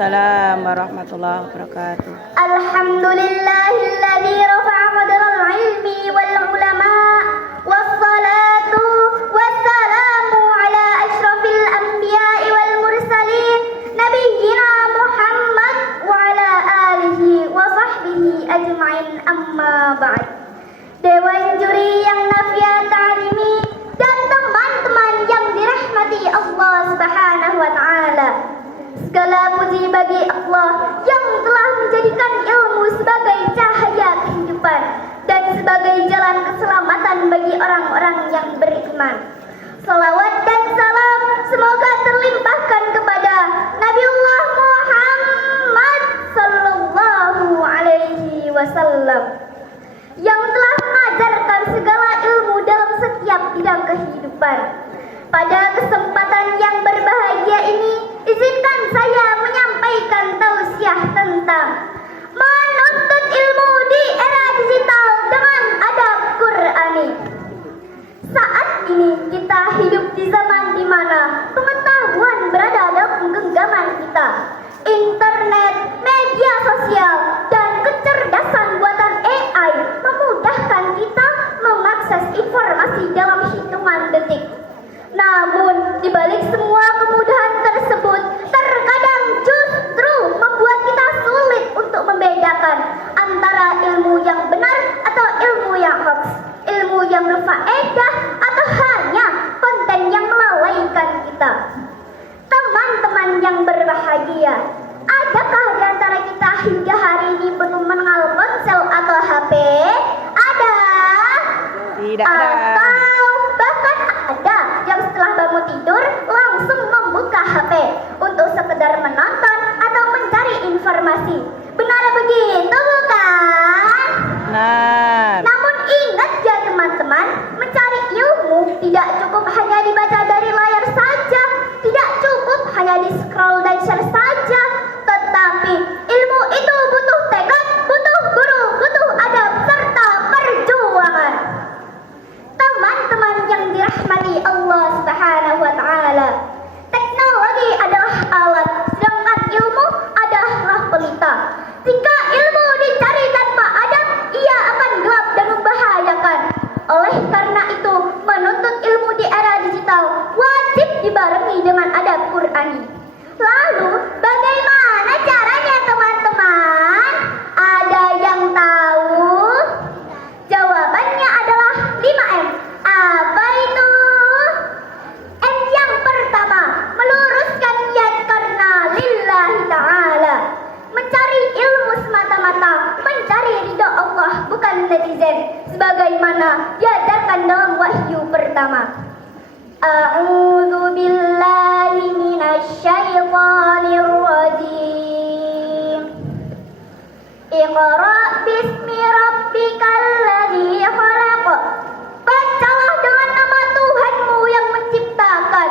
Waalaikumsalam warahmatullahi wabarakatuh. Alhamdulillahilladzi rafa'a qadral ilmi wal ulama wassalatu wassalamu ala asyrafil anbiya'i wal mursalin nabiyyina Muhammad wa ala alihi wa sahbihi ajma'in, amma ba'd. Dewan juri yang Nafia ta'alimi dan teman-teman yang dirahmati Allah Subhanahu wa ta'ala, segala puji bagi Allah yang telah menjadikan ilmu sebagai cahaya kehidupan dan sebagai jalan keselamatan bagi orang-orang yang beriman. Salawat dan salam semoga terlimpahkan kepada Nabiullah Muhammad sallallahu alaihi wasallam yang telah mengajarkan segala ilmu dalam setiap bidang kehidupan. Pada kesempatan yang berbahagia ini, izinkan saya menyampaikan tausiah tentang menuntut ilmu di era digital dengan adab Qur'ani. Saat ini kita hidup di zaman di mana pengetahuan berada dalam genggaman kita. Internet, media sosial, dan kecerdasan buatan AI memudahkan kita mengakses informasi dalam hitungan detik. Namun, di balik semua kemudahan tersebut, terkadang justru membuat kita sulit untuk membedakan antara ilmu yang benar atau ilmu yang hoax, ilmu yang berfaedah atau hanya konten yang melalaikan kita. Teman-teman yang berbahagia, adakah di antara kita hingga hari ini belum mengenal ponsel atau HP? Ada? Tidak ada. Atau bahkan ada yang setelah bangun tidur langsung membuka HP untuk sekedar menonton atau mencari informasi. Benar begitu bukan? Benar. Namun ingat ya teman-teman, mencari ilmu tidak cukup hanya dibaca dari layar saja, tidak cukup hanya di scroll dan share saja, tetapi ilmu itu butuh tekad, butuh guru, butuh adab, serta perjuangan. Teman-teman yang dirahmati Allah Subhanahu wa ta'ala, teknologi adalah alat, sedangkan ilmu adalah pelita. Jika ilmu dicari tanpa adab, ia akan gelap dan membahayakan. Oleh karena itu, menuntut ilmu di era digital wajib dibarengi dengan adab Qur'ani. Lalu, bagaimana caranya teman-teman? Ada yang tahu? Jawabannya adalah 5M. Apa itu? M yang pertama, meluruskan niat karena lillahi ta'ala. Mencari ilmu semata-mata, mencari ridha Allah, bukan netizen, sebagaimana diajarkan dalam wahyu pertama. A'udzu billahi minasyaitonir rajim. Iqra bismi rabbikal ladzi khalaq. Bacalah dengan nama Tuhanmu yang menciptakan.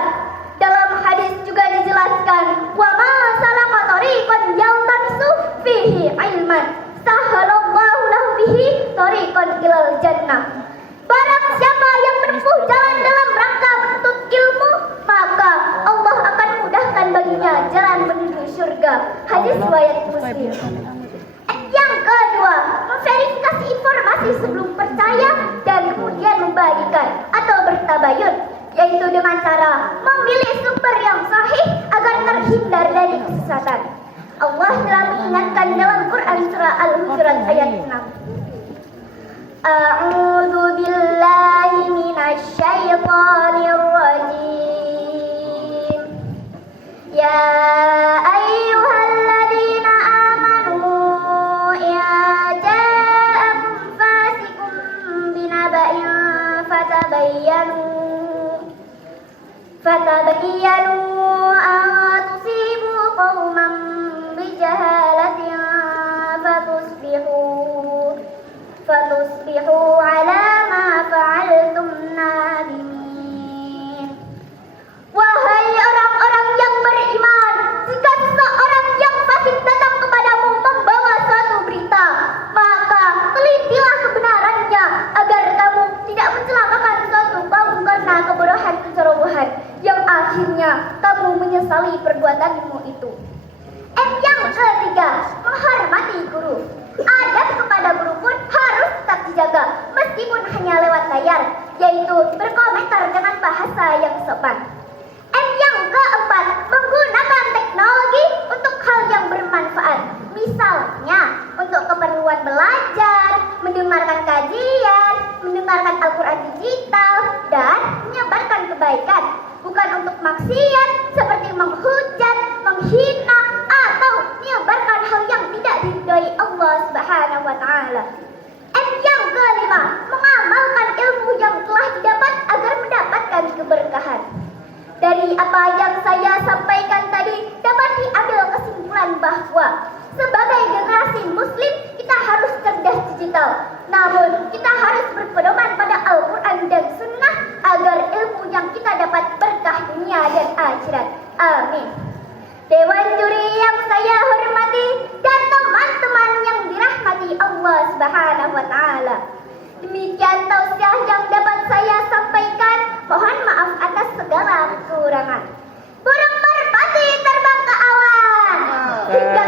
Dalam hadis juga dijelaskan, wa ma salaka tariqan yaltamisu fihi ilman sahalallahu lahu bihi tariqan ilal jannah. Barang siapa yang menempuh jalan dalam rangka menuntut ilmu, maka Allah akan mudahkan baginya jalan menuju surga. Hadis riwayat Muslim. Yang kedua, memverifikasi informasi sebelum percaya dan kemudian membagikan atau bertabayun, yaitu dengan cara memilih sumber yang sahih agar terhindar dari kesesatan. Allah telah mengingatkan dalam Quran surah Al-Hujurat ayat 6. A'udzu billahi minasyaitonir rajim. Ya ayyuhalladzina amanu ya ja'akum fasiqun binaba'in fatabayyanu an tusibu qauman bijahalatin fatusbihu ala ma fa'altum nadimin. Wahai orang-orang yang beriman, jika seseorang yang fasik datang kepadamu membawa suatu berita, maka telitilah kebenarannya agar kamu tidak mencelakakan suatu kaum karena kebodohan kecerobohan yang akhirnya kamu menyesali perbuatanmu itu. Yang ketiga, menghormati guru. Adab kepada guru pun harus tetap dijaga, meskipun hanya lewat layar, yaitu berkomentar dengan bahasa yang sopan. Yang keempat, menggunakan teknologi untuk hal yang bermanfaat. Misalnya, untuk keperluan belajar, mendengarkan kajian, mendengarkan Al-Quran digital, dan menyebarkan kebaikan. Bukan untuk maksiat seperti menghujat, menghina, atau menyebarkan hal yang tidak diridhai Allah Subhanahu wa Ta'ala. Yang kelima, mengamalkan ilmu yang telah didapat agar mendapatkan keberkahan. Dari apa yang saya sampaikan tadi dapat diambil kesimpulan bahwa sebagai generasi muslim kita harus cerdas digital. Namun kita harus berpedoman pada Al-Quran dan Sunnah agar ilmu yang kita dapat berkah dunia dan akhirat. Amin. Dewan juri yang saya hormati dan teman-teman yang dirahmati Allah Subhanahu wa Ta'ala. Demikian tausiah yang dapat saya sampaikan. Mohon maaf atas segala kekurangan. Burung merpati terbang ke awan hingga